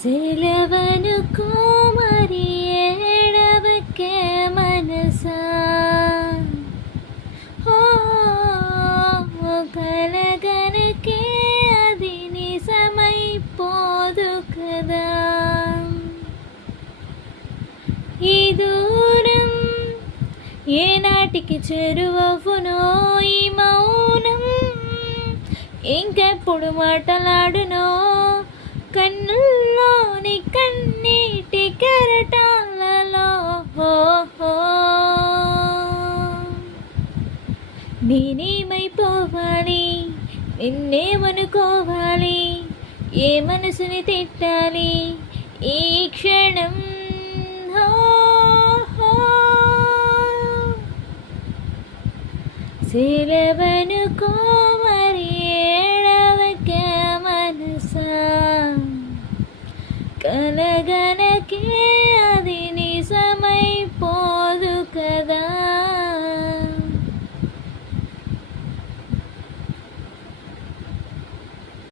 సెలవనుకో మరి ఏడవకే మనసా ఓ కలగనకే అది నిజమైపోదు కదా ఈ దూరం ఏనాటికి చేరువవునో ఈ మౌనం ఇంకెప్పుడు మాటలాడునో కన్నుల్లోని కన్నీటి కెరటాలలో నేనేమైపోవాలి నిన్నేమనుకోవాలి ఏ మనసుని తిట్టాలి ఈ క్షణం సెలవనుకో మరి ఏడవకే మనసా కలగన